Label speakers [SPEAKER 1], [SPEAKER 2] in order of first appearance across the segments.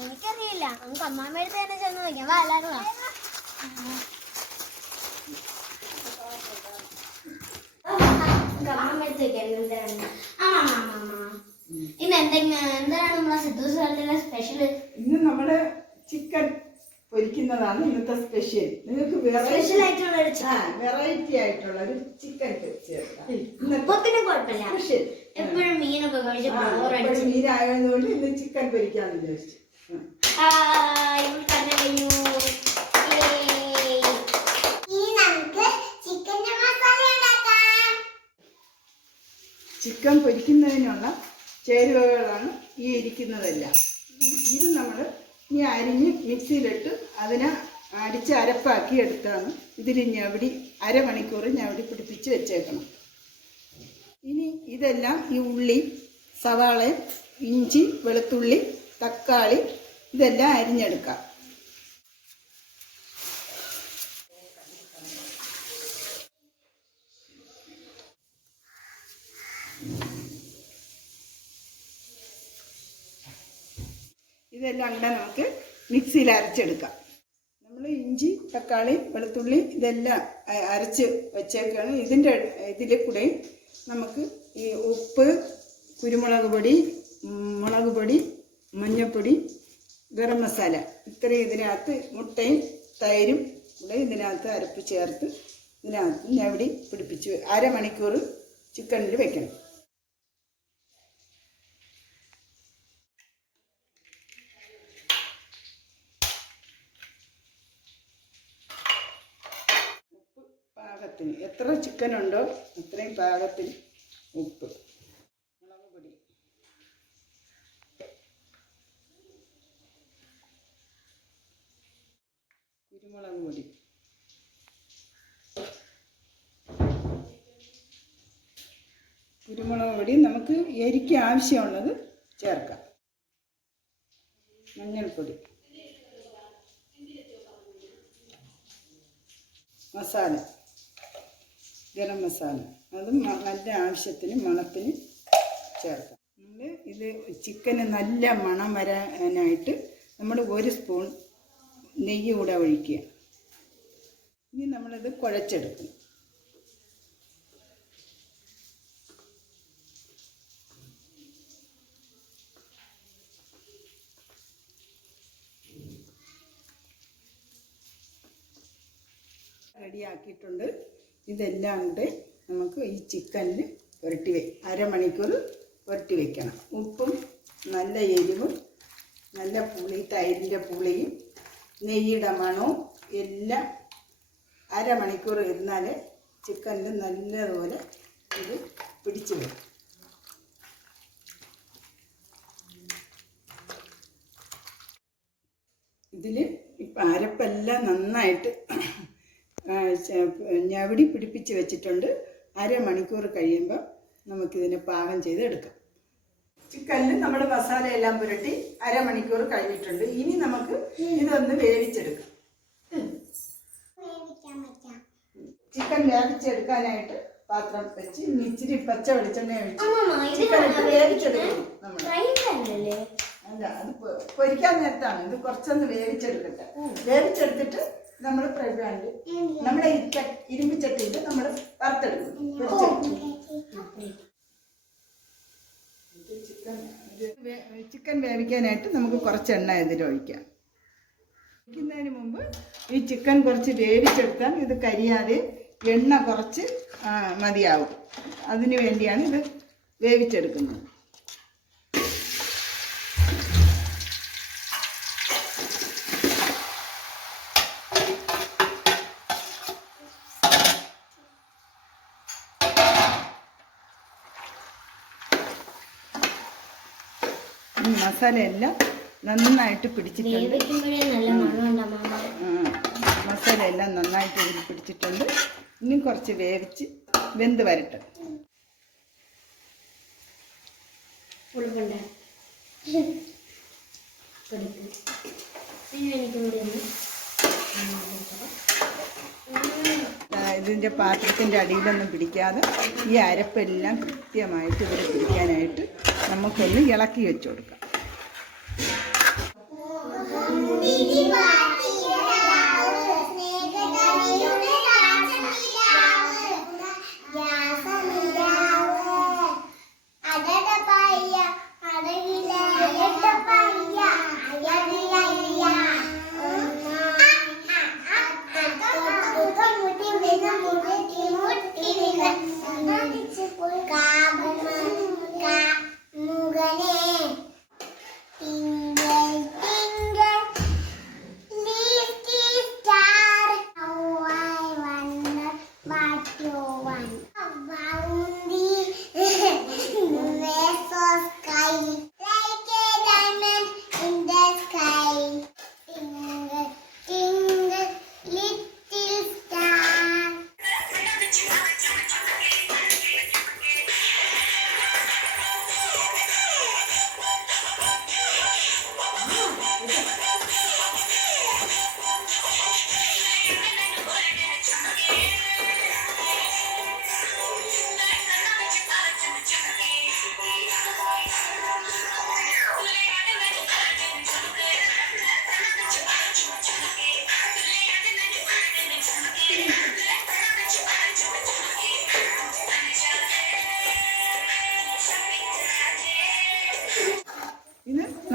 [SPEAKER 1] എനിക്കറിയില്ല. നമുക്ക് അമ്മാമ്മയുടെ തന്നെ ചെന്ന് നോക്കാം വാ എല്ലാവരും വാ. നമുക്ക് അമ്മാമ്മയുടെ എന്താണ് ആ മാമ മാമ ഇന്ന് എന്തെങ്കിലും എന്താണ് നമ്മളെ സിദ്ധു സ്ഥലത്തിലെ സ്പെഷ്യൽ
[SPEAKER 2] ഇന്ന് നമ്മുടെ ചിക്കൻ പൊരിക്കുന്നതാണ് ഇന്നത്തെ സ്പെഷ്യൽ നിങ്ങൾക്ക്
[SPEAKER 1] സ്പെഷ്യൽ ആയിട്ടുള്ള ഒരു
[SPEAKER 2] ആ വെറൈറ്റി ആയിട്ടുള്ള ഒരു ചിക്കൻ
[SPEAKER 1] കുഴപ്പമില്ല.
[SPEAKER 2] സ്പെഷ്യൽ
[SPEAKER 1] എപ്പോഴും മീനൊക്കെ കഴിച്ച്
[SPEAKER 2] മീനായതുകൊണ്ട് ഇന്ന് ചിക്കൻ പൊരിക്കാന്ന് വിചാരിച്ചു. ചിക്കൻ പൊരിക്കുന്നതിനുള്ള ചേരുവകളാണ് ഈ ഇരിക്കുന്നതെല്ലാം. ഇത് നമ്മൾ ഈ അരിഞ്ഞ് മിക്സിയിലിട്ട് അതിനെ അരിച്ച് അരപ്പാക്കി എടുത്താണ്. ഇതിൽ ഞവടി അരമണിക്കൂർ ഞവടി പിടിപ്പിച്ച് വെച്ചേക്കണം. ഇനി ഇതെല്ലാം ഈ ഉള്ളി സവാള ഇഞ്ചി വെളുത്തുള്ളി തക്കാളി ഇതെല്ലാം അരിഞ്ഞെടുക്കാം. ഇതെല്ലാം കൂടെ നമുക്ക് മിക്സിയിൽ അരച്ചെടുക്കാം. തക്കാളി വെളുത്തുള്ളി ഇതെല്ലാം അരച്ച് വെച്ചേക്കാണ്. ഇതിന്റെ ഇതിൽ കൂടെ നമുക്ക് ഈ ഉപ്പ് കുരുമുളക് പൊടി മുളക് പൊടി മഞ്ഞൾപ്പൊടി ഗരം മസാല ഇത്രയും ഇതിനകത്ത് മുട്ടയും തൈരും കൂടെ ഇതിനകത്ത് അരപ്പ് ചേർത്ത് ഇതിനകത്ത് ഞവടി പിടിപ്പിച്ച് അരമണിക്കൂർ ചിക്കനിൽ വെക്കണം ഉപ്പ് പാകത്തിന്. എത്ര ചിക്കൻ ഉണ്ടോ അത്രയും പാകത്തിന് ഉപ്പ്. മുളക് പൊടി. കുരുമുളക് പൊടി. കുരുമുളക് പൊടി നമുക്ക് എരിക്ക് ആവശ്യമുള്ളത് ചേർക്കാം. മഞ്ഞൾപ്പൊടി. മസാല. ഗരം മസാല. അതും നല്ല ആവശ്യത്തിന് മണത്തിന് ചേർക്കാം. നമ്മൾ ഇത് ചിക്കന് നല്ല മണം വരാനായിട്ട് നമ്മൾ ഒരു സ്പൂൺ നെയ്യ് കൂടെ ഒഴിക്കുക. ഇനി നമ്മളിത് കുഴച്ചെടുക്കും. റെഡിയാക്കിയിട്ടുണ്ട്. ഇതെല്ലാം കൂടെ നമുക്ക് ഈ ചിക്കനിൽ പുരട്ടി വെ അരമണിക്കൂർ പുരട്ടി വെക്കണം. ഉപ്പും നല്ല എരിവും നല്ല പുളി തൈരിന്റെ പുളിയും നെയ്യുടെ മണവും എല്ലാം അരമണിക്കൂർ ഇരുന്നാൽ ചിക്കനിൽ നല്ലതുപോലെ ഇത് പിടിച്ചു വരും. ഇതിൽ ഇപ്പം അരപ്പെല്ലാം നന്നായിട്ട് ഞവടി പിടിപ്പിച്ച് വെച്ചിട്ടുണ്ട്. അരമണിക്കൂർ കഴിയുമ്പോൾ നമുക്കിതിനെ പാകം ചെയ്ത് എടുക്കാം ചിക്കനിൽ നമ്മൾ മസാല എല്ലാം പുരട്ടി അരമണിക്കൂർ കഴിഞ്ഞിട്ടുണ്ട്. ഇനി നമുക്ക് ഇതൊന്ന് വേവിച്ചെടുക്കാം. ചിക്കൻ വേവിച്ചെടുക്കാനായിട്ട് പാത്രം വെച്ച് ഇനി ഇച്ചിരി പച്ച വെളിച്ചെണ്ണ ഒഴിച്ച് ചിക്കൻ ഇട്ട് വേവിച്ചെടുക്കണം നമ്മൾ അല്ല അത് പൊരിക്കാൻ നേരത്താണ്. ഇത് കുറച്ചൊന്ന് വേവിച്ചെടുക്കട്ടെ. വേവിച്ചെടുത്തിട്ട് നമ്മൾ നമ്മൾ നമ്മുടെ ഈ ച- ഇരുമ്പ് ചട്ടിയിൽ നമ്മൾ വറുത്തെടുക്കും ചിക്കൻ ചിക്കൻ വേവിക്കാനായിട്ട് നമുക്ക് കുറച്ച് എണ്ണ ഇതിൽ ഒഴിക്കാം. വയ്ക്കുന്നതിന് മുമ്പ് ഈ ചിക്കൻ കുറച്ച് വേവിച്ചെടുത്താൽ ഇത് കരിയാതെ എണ്ണ കുറച്ച് മതിയാവും. അതിനു വേണ്ടിയാണ് ഇത് വേവിച്ചെടുക്കുന്നത്. ഈ മസാലയെല്ലാം നന്നായിട്ട് പിടിച്ചിട്ടുണ്ട്.
[SPEAKER 1] വേവിക്കുമ്പോഴേ നല്ല മണമുണ്ട് അമ്മമ്മ
[SPEAKER 2] മസാല എല്ലാം നന്നായിട്ട് ഇതിൽ പിടിച്ചിട്ടുണ്ട്. ഇനി കുറച്ച് വേവിച്ച് വെന്ത് വരട്ടെ.
[SPEAKER 3] ഇതിന്റെ പാത്രത്തിന്റെ അടിയിലൊന്നും പിടിക്കാതെ ഈ അരപ്പെല്ലാം കൃത്യമായിട്ട് ഇതിൽ പിടിക്കാനായിട്ട് നമുക്കൊന്ന് ഇളക്കി വെച്ചു കൊടുക്കാം.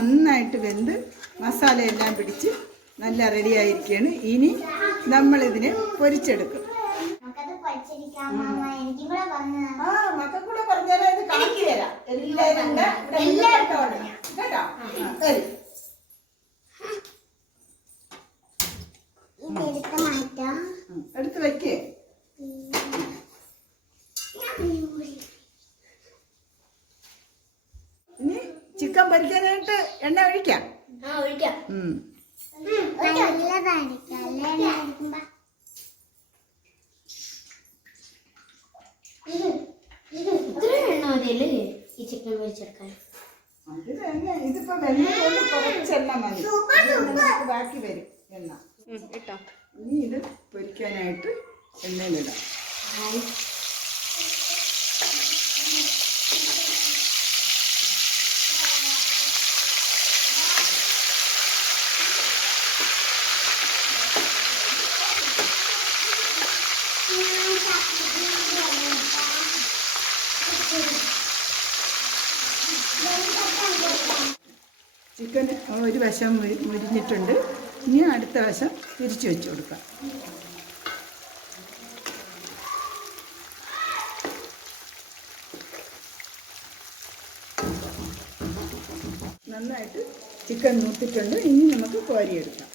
[SPEAKER 3] നന്നായിട്ട് വെന്ത് മസാലയെല്ലാം പിടിച്ച് നല്ല റെഡി ആയിരിക്കുകയാണ് ഇനി നമ്മളിതിനെ പൊരിച്ചെടുക്കും. ആ പറഞ്ഞാൽ ഇത് കാണിച്ചു തരാം എല്ലാവരും കൂടെ കേട്ടോ ശരി. എടുത്ത് വെക്കേ ഇനി ചിക്കൻ പൊരിക്കാനായിട്ട് എണ്ണ ഒഴിക്കാം
[SPEAKER 1] ആ ഒഴിക്കാം
[SPEAKER 3] ഉം.
[SPEAKER 4] നല്ലതായിരിക്കും അല്ലേ
[SPEAKER 1] ഇത്രയും എണ്ണ മതിയല്ലേ ഈ ചിക്കൻ പൊരിച്ചെടുക്കാൻ
[SPEAKER 3] അത് തന്നെ. ഇതിപ്പോ എണ്ണ മതി. ഇത് നമുക്ക് ബാക്കി വരും എണ്ണ.
[SPEAKER 1] ഇട്ടോ.
[SPEAKER 3] ഇനി ഇത് പൊരിക്കാനായിട്ട് എണ്ണയിലിടാം. ചിക്കൻ ഒരു വശം മുരി- മുരിഞ്ഞിട്ടുണ്ട്. ഇനി അടുത്ത വശം തിരിച്ചു വെച്ച് കൊടുക്കാം. നന്നായിട്ട് ചിക്കൻ മൂത്തിട്ടുണ്ട്. ഇനി നമുക്ക് കോരിയെടുക്കാം.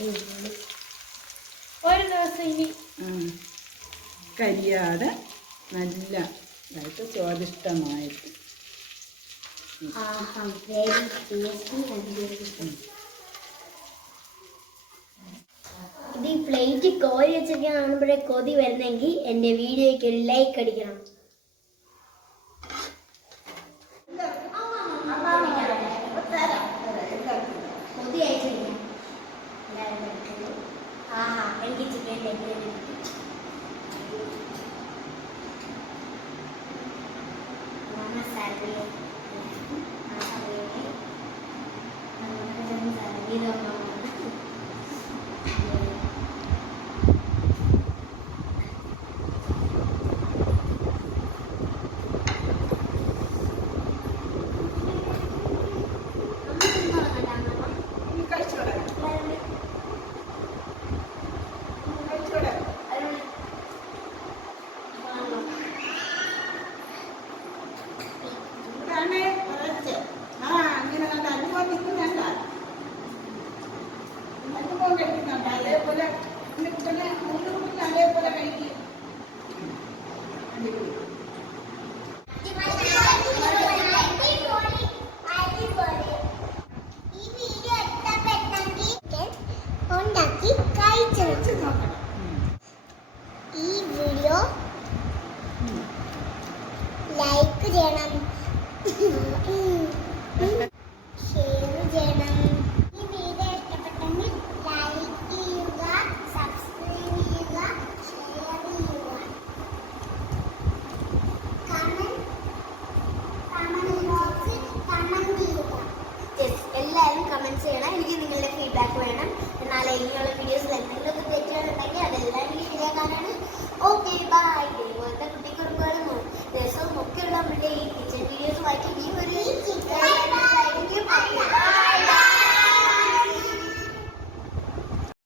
[SPEAKER 1] ഒരു ദിവസം ഇനി.
[SPEAKER 3] കരിയാതെ നല്ല ഇതായിട്ട് സ്വാദിഷ്ടമായിട്ട്.
[SPEAKER 1] ആഹാ വെരി ടേസ്റ്റി ആൻഡ് ബ്യൂട്ടിഫുൾ ഇത് ഈ പ്ലേറ്റ് കോരി വെച്ചൊക്കെ കാണുമ്പോഴേ കൊതി വരുന്നെങ്കിൽ എന്റെ വീഡിയോയ്ക്ക് ഒരു ലൈക്ക് അടിക്കണം. കഴിക്കുന്നുണ്ട് അതേപോലെ ഉണ്ണിക്കുട്ടനെ ഉണ്ണിക്കുട്ടനെ അതേപോലെ കഴിക്കും എനിക്ക് നിങ്ങളുടെ ഫീഡ്ബാക്ക് വേണം. എന്നാലേ
[SPEAKER 3] ഇനിയുള്ള വീഡിയോസ് തന്നെ